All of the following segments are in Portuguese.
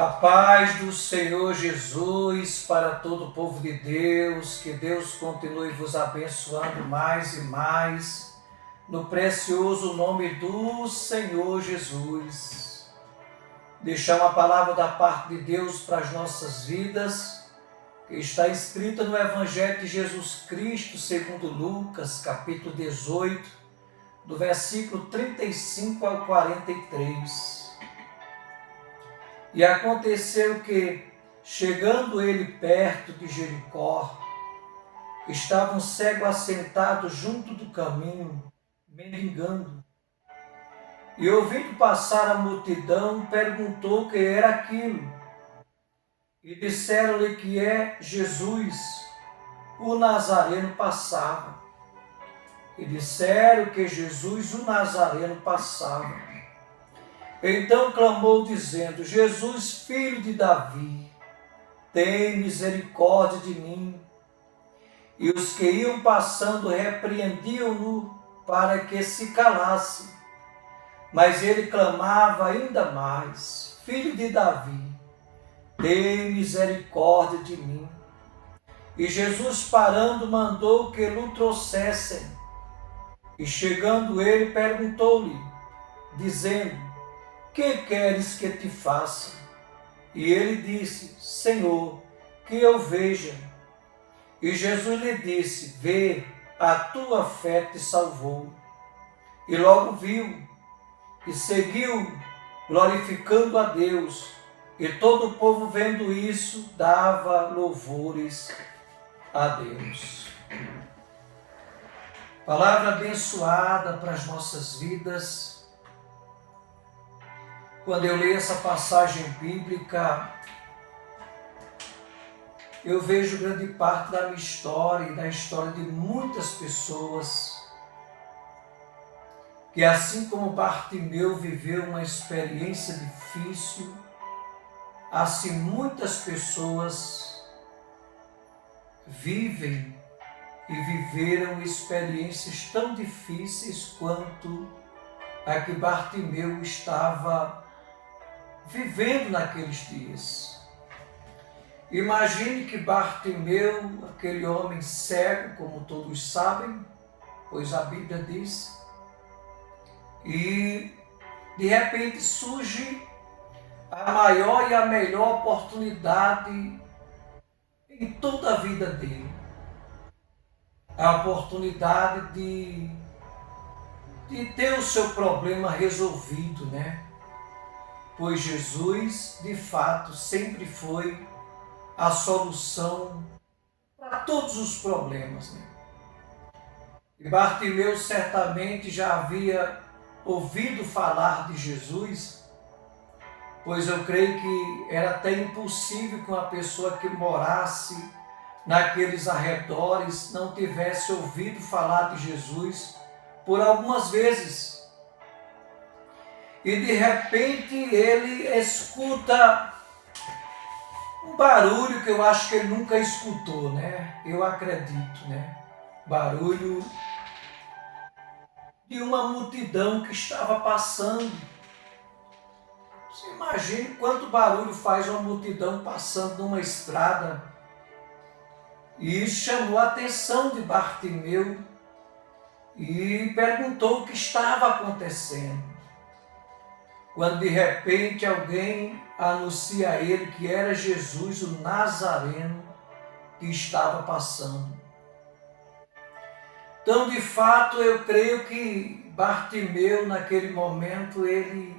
A paz do Senhor Jesus para todo o povo de Deus, que Deus continue vos abençoando mais e mais, no precioso nome do Senhor Jesus. Deixar uma palavra da parte de Deus para as nossas vidas, que está escrita no Evangelho de Jesus Cristo, segundo Lucas, capítulo 18, do versículo 35 ao 43. E aconteceu que, chegando ele perto de Jericó, estava um cego assentado junto do caminho, mendigando. E ouvindo passar a multidão, perguntou o que era aquilo. E disseram-lhe que é Jesus, o Nazareno passava. E disseram que Jesus, o Nazareno, passava. Então clamou, dizendo: Jesus, filho de Davi, tem misericórdia de mim. E os que iam passando repreendiam-no para que se calasse. Mas ele clamava ainda mais: Filho de Davi, tem misericórdia de mim. E Jesus, parando, mandou que o trouxessem. E chegando ele, perguntou-lhe, dizendo: Que queres que te faça? E ele disse: Senhor, que eu veja. E Jesus lhe disse: Vê, a tua fé te salvou. E logo viu e seguiu, glorificando a Deus. E todo o povo, vendo isso, dava louvores a Deus. Palavra abençoada para as nossas vidas. Quando eu leio essa passagem bíblica, eu vejo grande parte da minha história e da história de muitas pessoas que, assim como Bartimeu viveu uma experiência difícil, assim muitas pessoas vivem e viveram experiências tão difíceis quanto a que Bartimeu estava vivendo naqueles dias. Imagine que Bartimeu, aquele homem cego, como todos sabem, pois a Bíblia diz, e de repente surge a maior e a melhor oportunidade em toda a vida dele. A oportunidade de ter o seu problema resolvido, né? Pois Jesus, de fato, sempre foi a solução para todos os problemas, né? E Bartimeu certamente já havia ouvido falar de Jesus, pois eu creio que era até impossível que uma pessoa que morasse naqueles arredores não tivesse ouvido falar de Jesus por algumas vezes. E de repente ele escuta um barulho que eu acho que ele nunca escutou, né? Eu acredito, né? Barulho de uma multidão que estava passando. Você imagine quanto barulho faz uma multidão passando numa estrada. E isso chamou a atenção de Bartimeu e perguntou o que estava acontecendo. Quando de repente alguém anuncia a ele que era Jesus, o Nazareno, que estava passando. Então, de fato, eu creio que Bartimeu, naquele momento, ele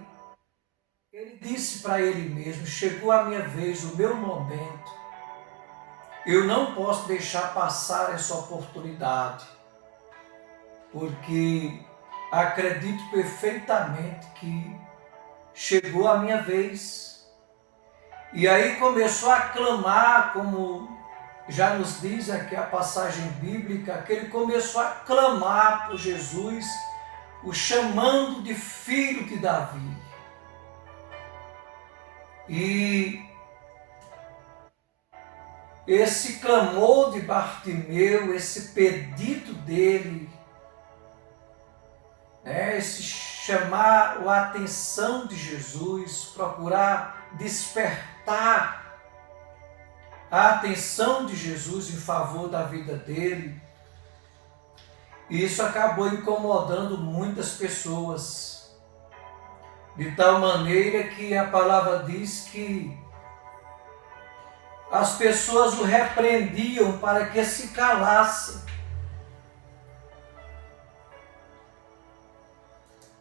disse para ele mesmo: chegou a minha vez, o meu momento. Eu não posso deixar passar essa oportunidade, porque acredito perfeitamente que chegou a minha vez. E aí começou a clamar, como já nos diz aqui a passagem bíblica, que ele começou a clamar por Jesus, o chamando de filho de Davi. E esse clamor de Bartimeu, esse pedido dele, esse chamar a atenção de Jesus, procurar despertar despertar a atenção de Jesus em favor da vida dele. E isso acabou incomodando muitas pessoas, de tal maneira que a palavra diz que as pessoas o repreendiam para que se calasse.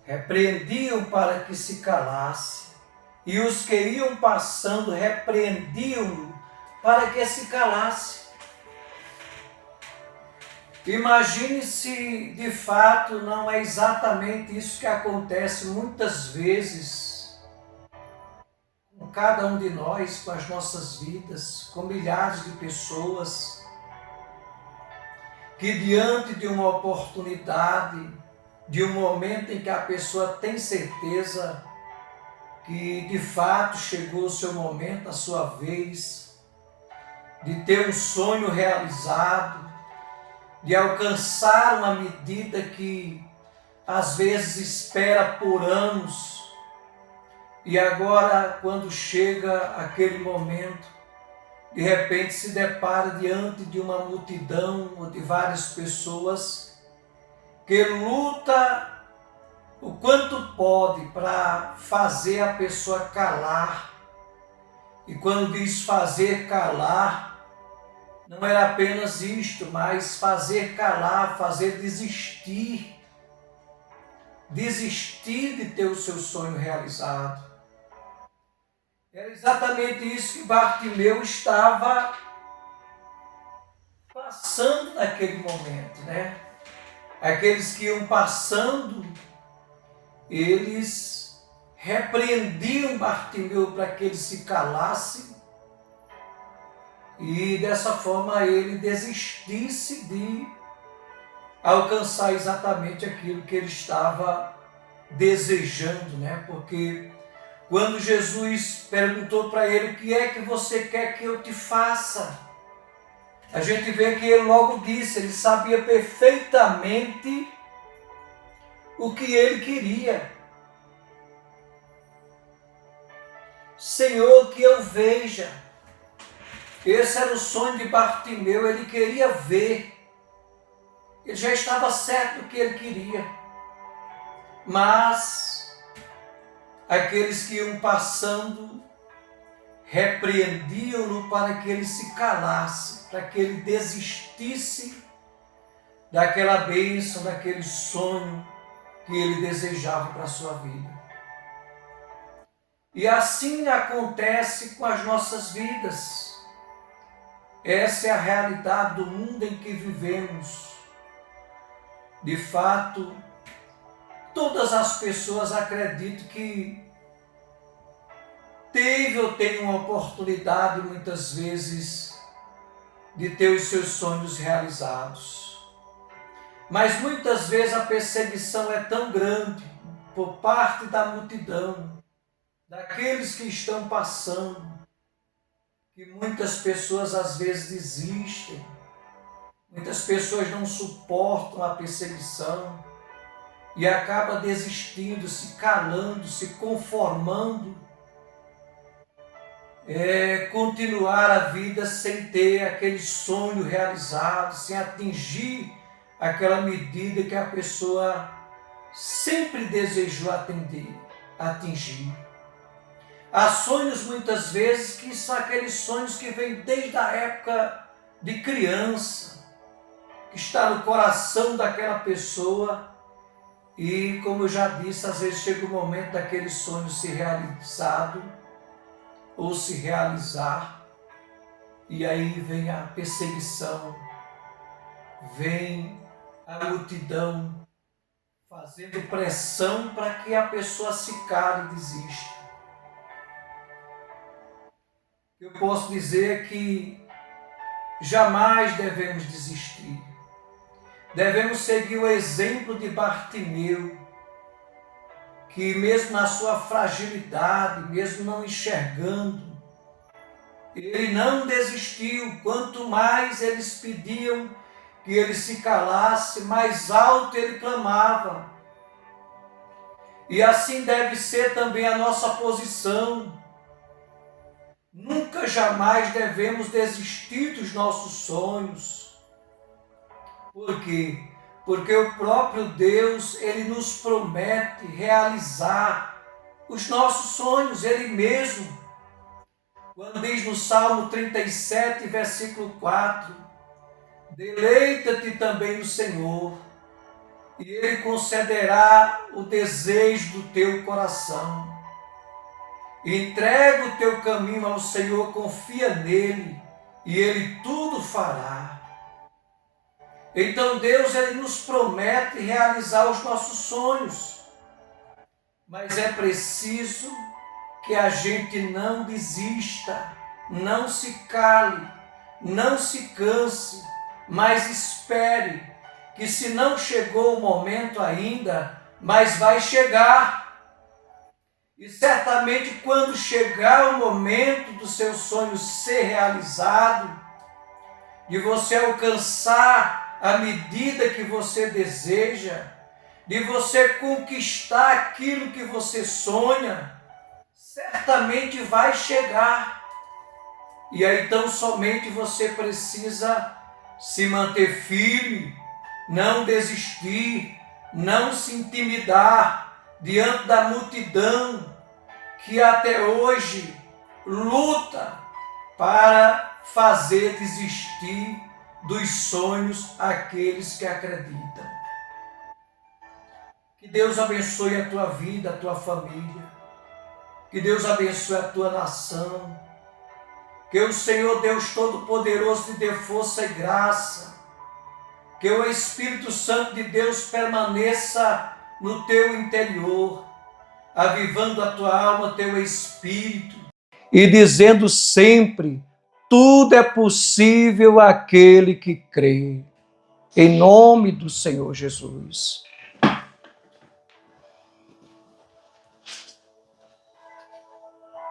Repreendiam para que se calasse. E os que iam passando repreendiam-no para que se calasse. Imagine se de fato não é exatamente isso que acontece muitas vezes com cada um de nós, com as nossas vidas, com milhares de pessoas que diante de uma oportunidade, de um momento em que a pessoa tem certeza que de fato chegou o seu momento, a sua vez, de ter um sonho realizado, de alcançar uma medida que às vezes espera por anos, e agora quando chega aquele momento, de repente se depara diante de uma multidão ou de várias pessoas que luta o quanto pode para fazer a pessoa calar. E quando diz fazer calar, não era apenas isto, mas fazer calar, fazer desistir de ter o seu sonho realizado. Era exatamente isso que Bartimeu estava passando naquele momento, né? Aqueles que iam passando, eles repreendiam Bartimeu para que ele se calasse e dessa forma ele desistisse de alcançar exatamente aquilo que ele estava desejando, né? Porque quando Jesus perguntou para ele: o que é que você quer que eu te faça? A gente vê que ele logo disse, ele sabia perfeitamente o que ele queria. Senhor, que eu veja. Esse era o sonho de Bartimeu, ele queria ver. Ele já estava certo do que ele queria. Mas aqueles que iam passando repreendiam-no para que ele se calasse, para que ele desistisse daquela bênção, daquele sonho que ele desejava para a sua vida. E assim acontece com as nossas vidas. Essa é a realidade do mundo em que vivemos. De fato, todas as pessoas acreditam que teve ou tem uma oportunidade muitas vezes de ter os seus sonhos realizados. Mas muitas vezes a perseguição é tão grande por parte da multidão, daqueles que estão passando, que muitas pessoas às vezes desistem, muitas pessoas não suportam a perseguição e acabam desistindo, se calando, se conformando, continuar a vida sem ter aquele sonho realizado, sem atingir aquela medida que a pessoa sempre desejou atingir. Há sonhos muitas vezes que são aqueles sonhos que vêm desde a época de criança, que está no coração daquela pessoa e, como eu já disse, às vezes chega o momento daquele sonho se realizado ou se realizar e aí vem a perseguição, vem a multidão fazendo pressão para que a pessoa se cale e desista. Eu posso dizer que jamais devemos desistir. Devemos seguir o exemplo de Bartimeu, que mesmo na sua fragilidade, mesmo não enxergando, ele não desistiu. Quanto mais eles pediam que ele se calasse, mais alto ele clamava. E assim deve ser também a nossa posição. Nunca jamais devemos desistir dos nossos sonhos. Por quê? Porque o próprio Deus, Ele nos promete realizar os nossos sonhos, Ele mesmo. Quando diz no Salmo 37, versículo 4, deleita-te também no Senhor, e Ele concederá o desejo do teu coração. Entrega o teu caminho ao Senhor, confia nele, e Ele tudo fará. Então Deus, Ele nos promete realizar os nossos sonhos, mas é preciso que a gente não desista, não se cale, não se canse, mas espere, que se não chegou o momento ainda, mas vai chegar. E certamente quando chegar o momento do seu sonho ser realizado, de você alcançar a medida que você deseja, de você conquistar aquilo que você sonha, certamente vai chegar. E aí então somente você precisa se manter firme, não desistir, não se intimidar diante da multidão que até hoje luta para fazer desistir dos sonhos aqueles que acreditam. Que Deus abençoe a tua vida, a tua família. Que Deus abençoe a tua nação. Que o Senhor Deus Todo-Poderoso te dê força e graça. Que o Espírito Santo de Deus permaneça no teu interior, avivando a tua alma, teu espírito, e dizendo sempre: tudo é possível àquele que crê. Em nome do Senhor Jesus.